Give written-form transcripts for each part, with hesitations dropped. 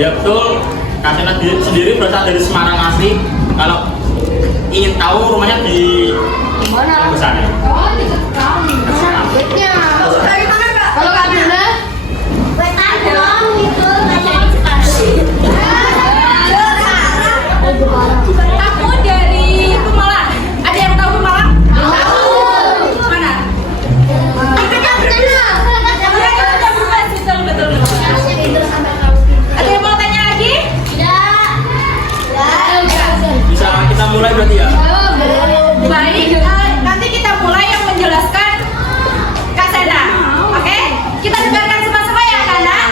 Ya betul. Kak Sena sendiri berasal dari Semarang asli. Kalau ingin tahu rumahnya di Mana? sana. Oh, di sekali. Bednya. Dari mana, Kak? Kalau Kak Brenda? Wetan dong, itu kayak Cikarang. Aku dari Pemalang. Ada yang tahu Pemalang? Tahu. Mana? Itu yang benar. Betul, betul. Ada yang mau tanya lagi? Bisa kita mulai berarti ya? Baik, nanti kita mulai yang menjelaskan Kak Sena. Oke? Kita dengarkan sama-sama ya, anak-anak.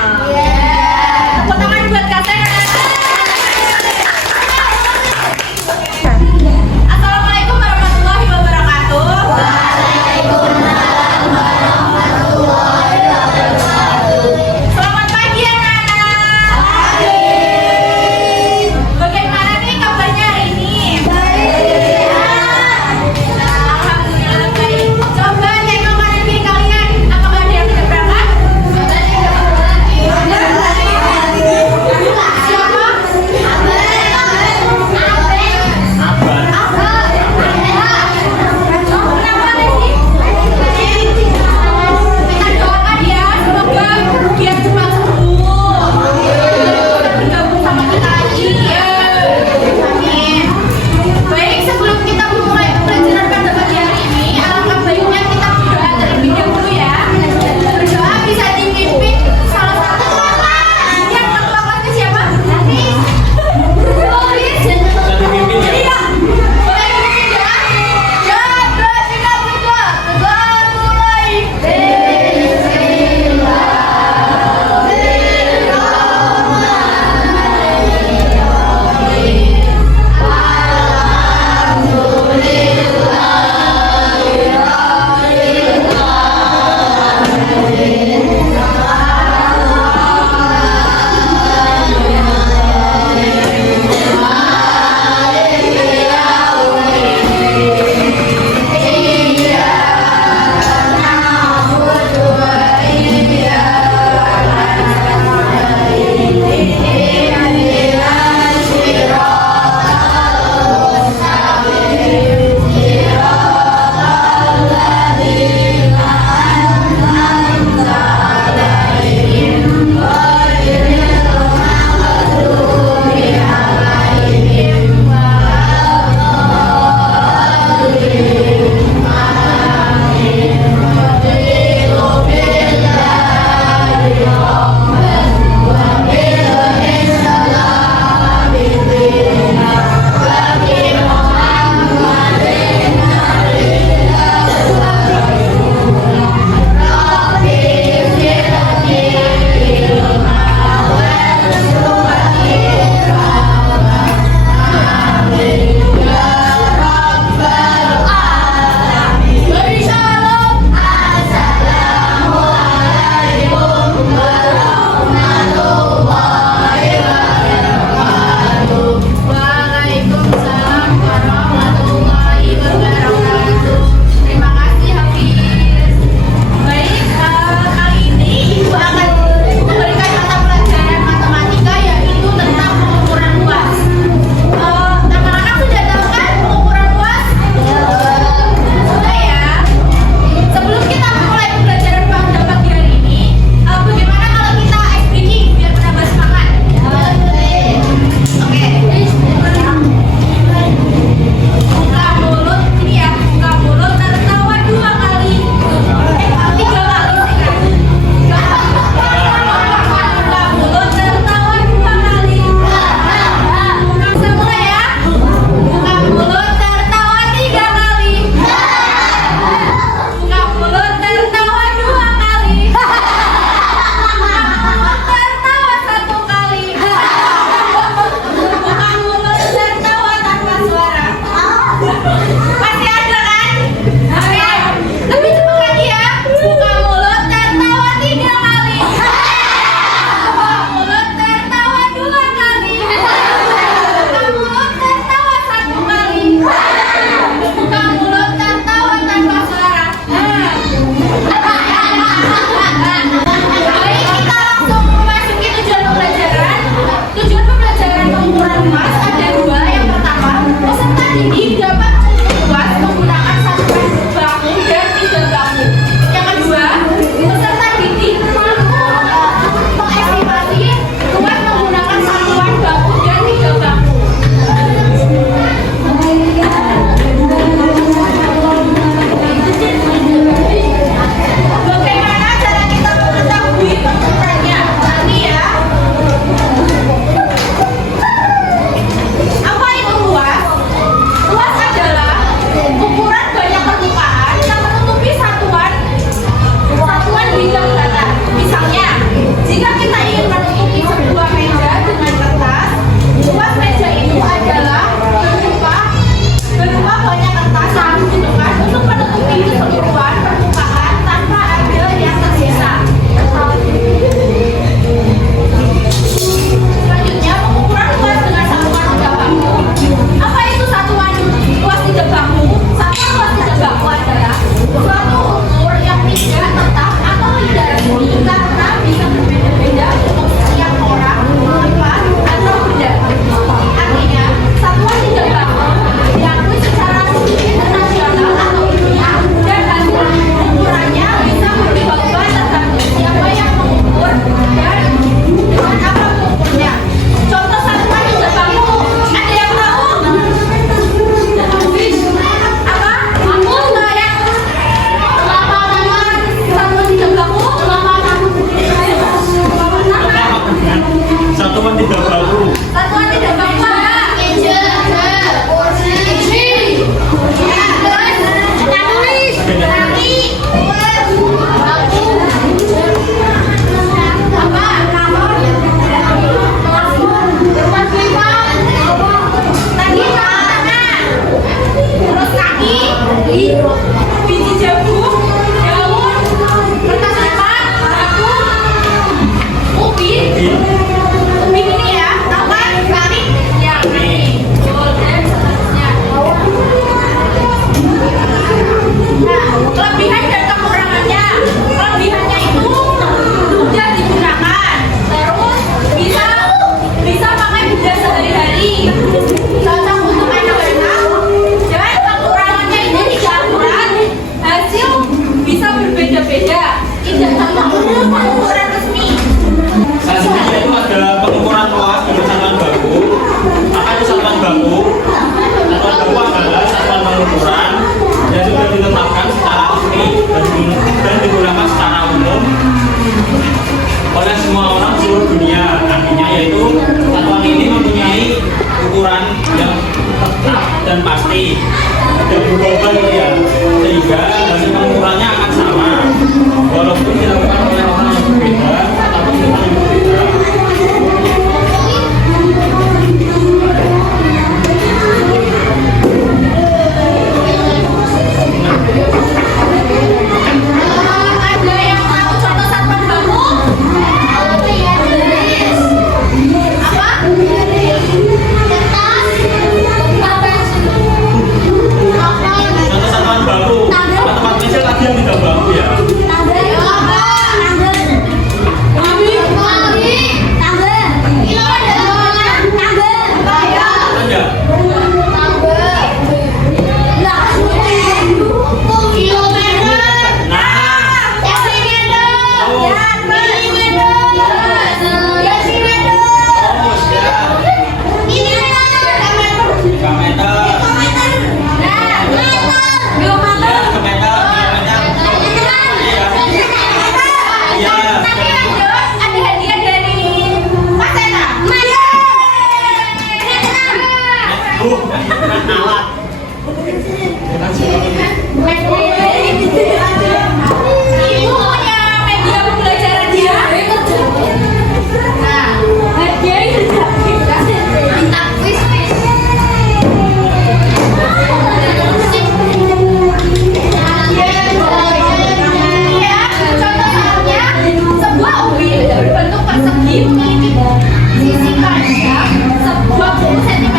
sisi panjang 20 cm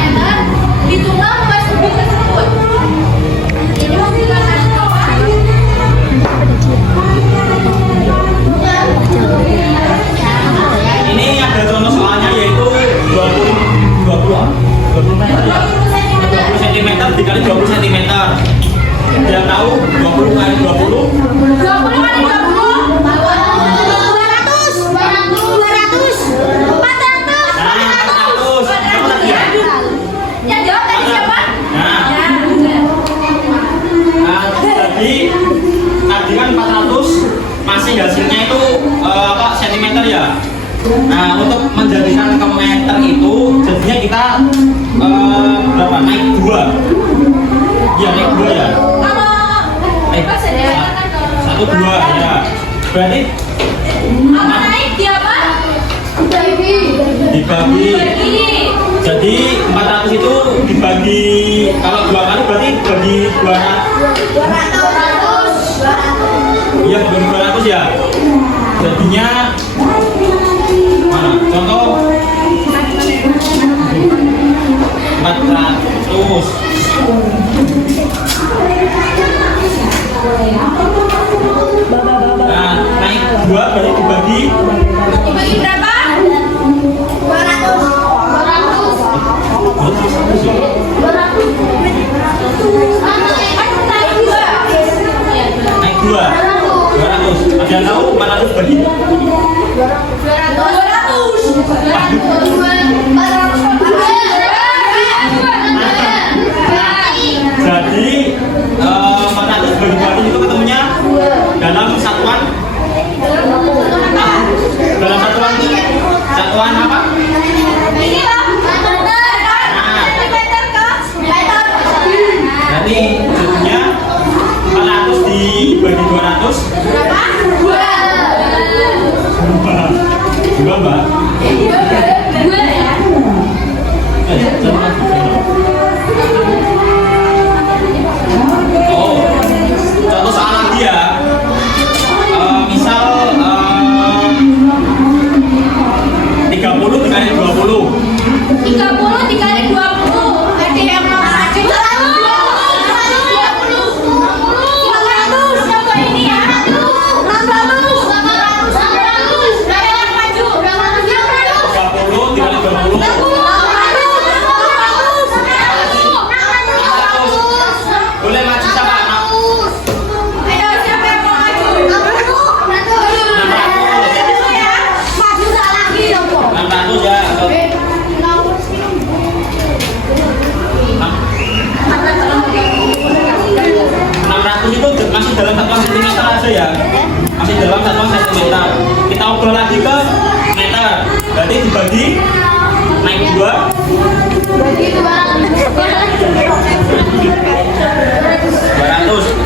di tunggal luas ubin tersebut. Ini menggunakan apa? Ini ada contoh soalnya yaitu 20 meter ya. 20 cm dikali 20 cm. Dia tahu 20 kali 20 20 kali 20 yang jawab tadi siapa? Jadi tadi kan 400 masih hasilnya itu sentimeter ya. Nah, untuk menjadikan ke meter itu jadinya kita berapa? Naik 2. Iya, naik 2 ya. Kalau Satu 2 ya. Berarti apa naik dia apa? dibagi. Jadi 400 itu dibagi kalau 2 kali berarti bagi 200. Iya, bagi 200 ya. Jadinya mana? Contoh 400. Nah, naik 2 berarti dibagi Dibagi berapa? 200. Ada yang tahu 400 bagi? 200. Jadi 400 bagi 200 itu ketemunya dalam satuan apa? Ini loh. Jadi jadinya 400 dibagi 200 Berapa? 2 mbak. 2 ya. Oh, contoh soal lagi ya. Misal 30 dikali 20. 30 dikali 20. Ada yang mau maju? 20. Contoh ini ya. 600. Ada yang maju? 30 dikali 20. Boleh maju siapa? Ayo siapa yang mau maju? 600 ya. 600 itu masih dalam satuan sentimeter aja ya. Masih dalam satuan sentimeter. Kita ubah lagi ke meter. Berarti dibagi naik 2. 200.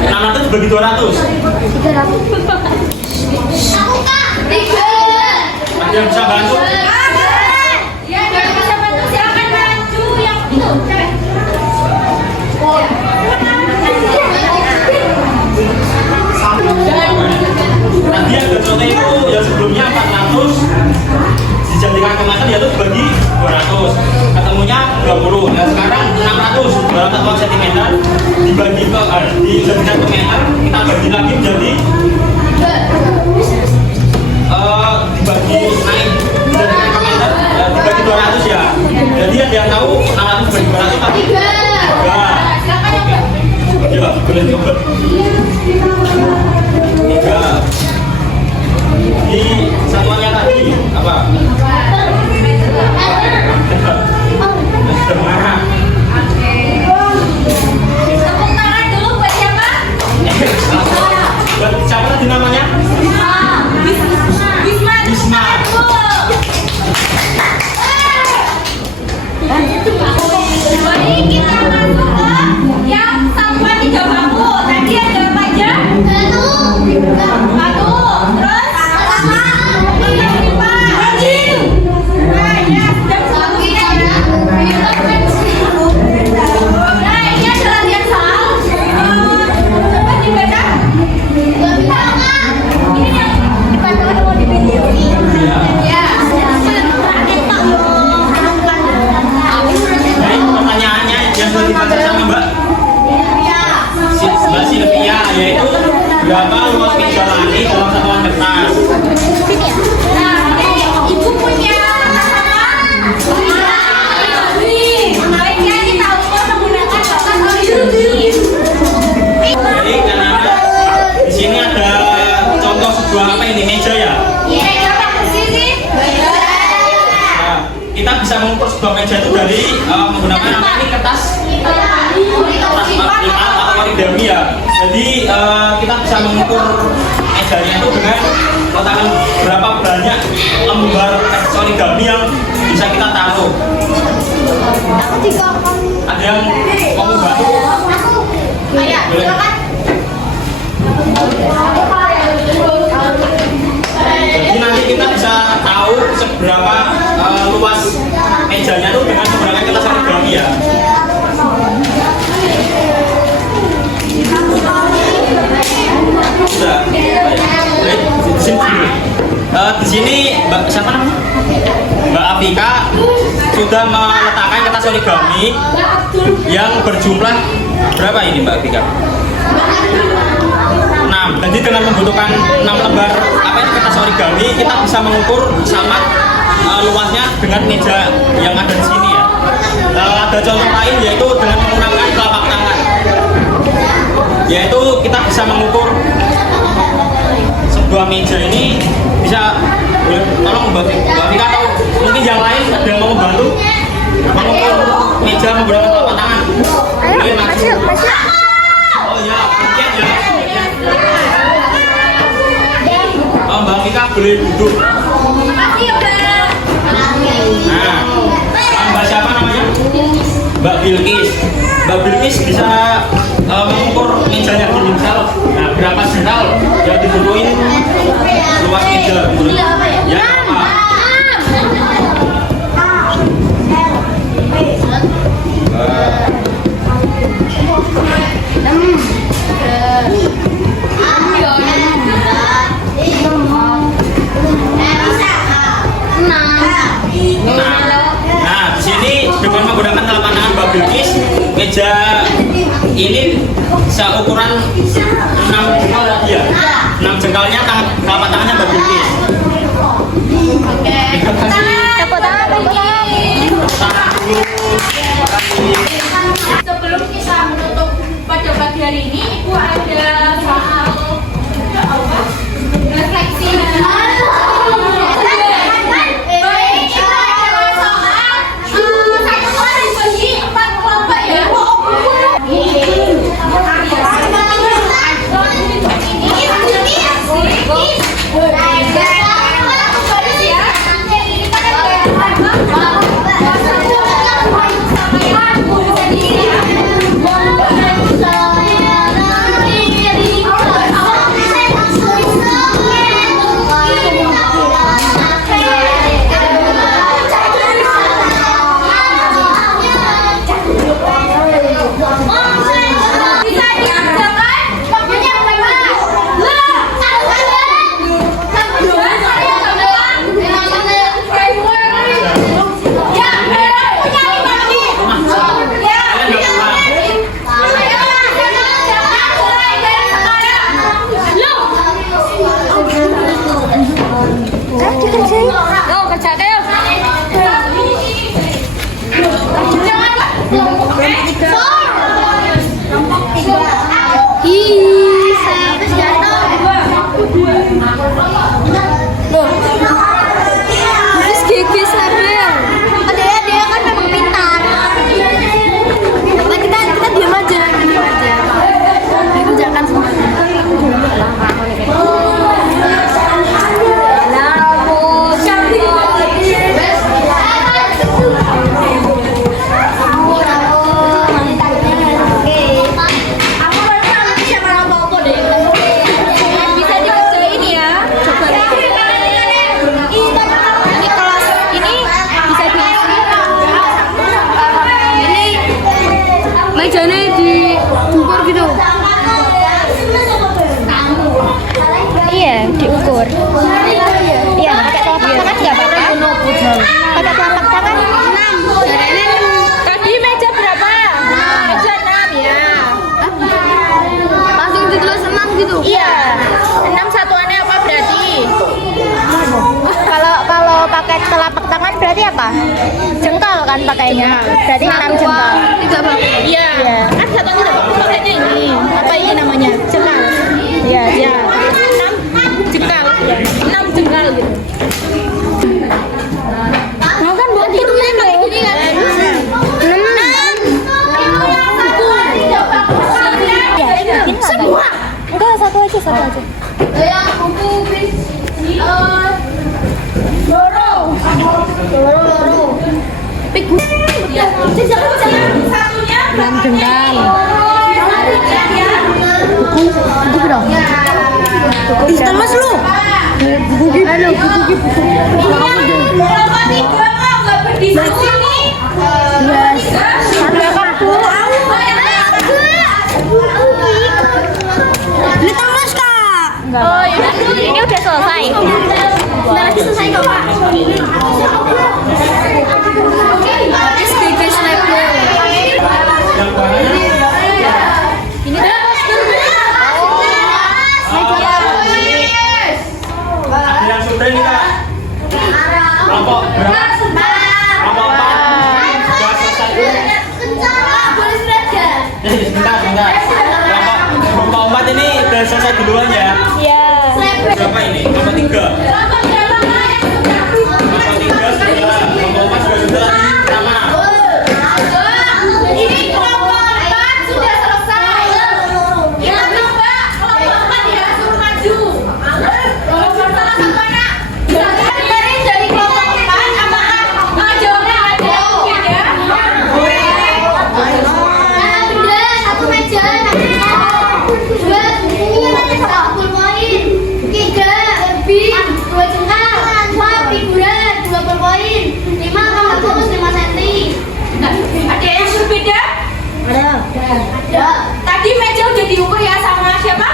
600 bagi 200. Ada yang bisa bantu? Ya, yang bisa bantu silakan maju yang itu. Tadi yang contoh itu yang sebelumnya 400 dijadikan ke meter yaitu bagi 200 ketemunya 20. Dan sekarang 600 dalam satuan sentimeter dibagi ke dijadikan ke meter kita bagi lagi menjadi dibagi naik dijadikan ke meter dibagi 200 ya. Jadi yang tahu 600 bagi 200 apa? 3. Ya, boleh coba. 3. Di satuannya tadi apa? Mana? Tepuk tangan dulu buat siapa? Buat siapa tadi namanya? Wisma. Wisma. Jadi kita masuk ke yang satuan 3 bangku. Tadi ada apa aja? Batu. Terus? Haji. kita bisa mengukur sebuah meja itu dari menggunakan apa ini kertas lipat atau origami ya. Jadi kita bisa mengukur mejanya itu dengan letakkan berapa banyak lembar kertas origami yang bisa kita taruh. Ada yang mau membantu? Ayah, silakan. Jadi nanti kita bisa tahu seberapa luas mejanya itu dengan menggunakan kertas origami ya. Sudah. Baik. Di sini Mbak siapa namanya? Mbak Afika sudah meletakkan kertas origami yang berjumlah berapa ini Mbak Afika? 6. Jadi dengan membutuhkan 6 lembar apa itu kertas origami, kita bisa mengukur sama luasnya dengan meja yang ada di sini ya. Ada contoh lain yaitu dengan menggunakan telapak tangan. Yaitu kita bisa mengukur sebuah meja ini bisa, tolong Mbak Fika atau mungkin yang lain ada yang mau membantu mengukur meja menggunakan telapak tangan. Boleh masuk. Oh ya, mungkin ya. Oh, Mbak Fika boleh duduk. Makasih ya, Mbak. Nah, Mbak siapa namanya? Mbak Bilkis. Mbak Bilkis bisa mengukur mejanya gini misal. Nah, berapa jengkal yang dibutuhin luas meja? Ya, apa? Nah, di sini dengan menggunakan telapak tangan Mbak Bilkis, meja ini seukuran 6 jengkal ya. 6 jengkalnya telapak tangannya Mbak Bilkis. Oke. Terima kasih. Tepuk tangan, tepuk tangan. Sebelum kita menutup pada pagi hari ini, Ibu ada soal refleksi. Baik, kita ada soal 1 kelas dibagi 4 kelompok ya. Bisa dikerjakan waktunya berapa? Dia kan memang pintar. Coba kita diam aja. Dikerjakan semuanya. Bisa dikerjain ya. Coba. Ini kelas ini bisa diisi. Ini mejanya diukur gitu. Iya, diukur. Iya, pakai telapak tangan nggak apa-apa. Pakai telapak tangan 6. Tadi meja berapa? Meja 6 ya. Langsung ditulis 6 gitu. Iya. 6 satuannya apa berarti? Kalau pakai telapak tangan berarti apa? Jengkal kan pakainya. Berarti 6 jengkal. 3 bang. Iya. Kan satuannya udah bagus pakainya ini. Apa ini namanya? Jengkal. Iya, Iya. 6 jengkal. 6 jengkal gitu. Mau kan buat itu Ya. Satunya Enam jengkal. Buku dong. Pistol mas lu. Halo, Berapa tiga kau nggak berdiskusi nih? Little mas kak. Oh iya, Ini udah selesai. Sebentar lagi selesai kok Pak. Habis bikin snapgram. Yang bahannya Ini ada yang sudah ini kak. Kelompok berapa? Kelompok 4 sudah selesai. boleh saja. Sebentar. Kelompok 4 ini sudah selesai duluan ya. Iya. Berapa ini? Kelompok 3. Kelompok berapa Kak yang sudah? Kelompok 3 sudah. Kelompok 4 sudah sama. Ini kelompok 4 sudah selesai. Kita coba kelompok 4 ya, suruh maju. Kelompok salah satu anak. Silakan dengerin dari kelompok 4 apakah jawabnya ada yang beda? Benda satu meja, dua ini ada satu poin, tiga lebih, dua jengkal, empat figuran, 20 poin, 5 105 cm. Ada yang berbeda? Ada. Tadi meja udah diukur ya sama siapa?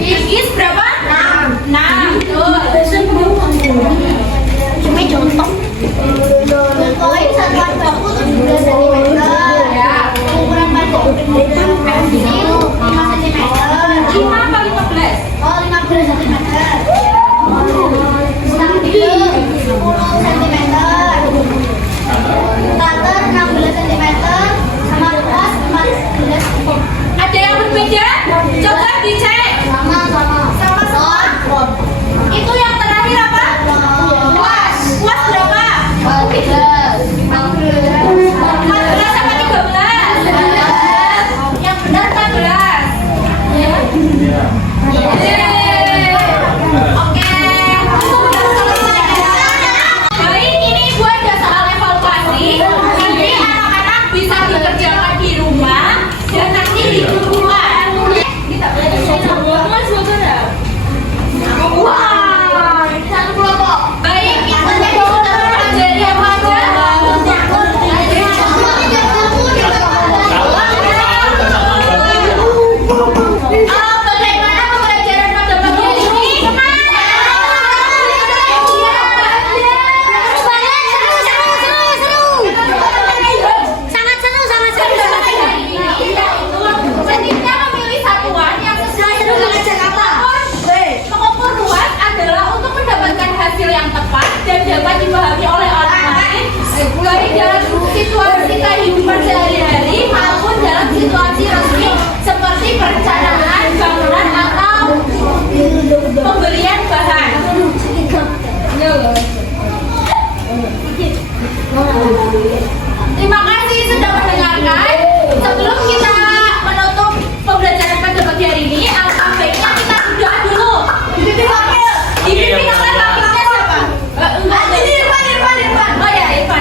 Is berapa? 6. Tuh. Cuma contoh. Poin satuan baku 17 cm. Ukuran pajak pensil 5 cm. 5 apa 15? Oh 15 cm. Stabilo 10 cm. Cutter 16 cm. Sama luas 14 cm. Ada yang berbeda? Coba dicek. Sama. Sama semua? Itu yang terakhir apa? Puas. Puas berapa? 14 sama 13? Yang benar 14. Yeay. Oke. Baik, ini Ibu ada soal evaluasi. Nanti anak-anak bisa dikerjakan di rumah dan nanti dikumpulkan. Kita belajar semua saudara. Wah, satu kelompok. Baik, kita sudah mempelajari apa aja? Bagaimana pembelajaran pada pagi hari ini? Selanjutnya memilih satuan yang sesuai dengan Jakarta. Mengukur ruas adalah untuk mendapatkan hasil yang tepat dan dapat dipahami oleh orang lain, baik dalam situasi kehidupan sehari-hari maupun dalam situasi resmi seperti perencanaan bangunan atau pembelian bahan. Terima kasih sudah mendengarkan. Sebelum kita menutup pembelajaran pada pagi hari ini, alangkah baiknya kita berdoa dulu. Dipimpin oleh wakilnya siapa? Enggak, jadi Irfan. Oh ya, Irfan.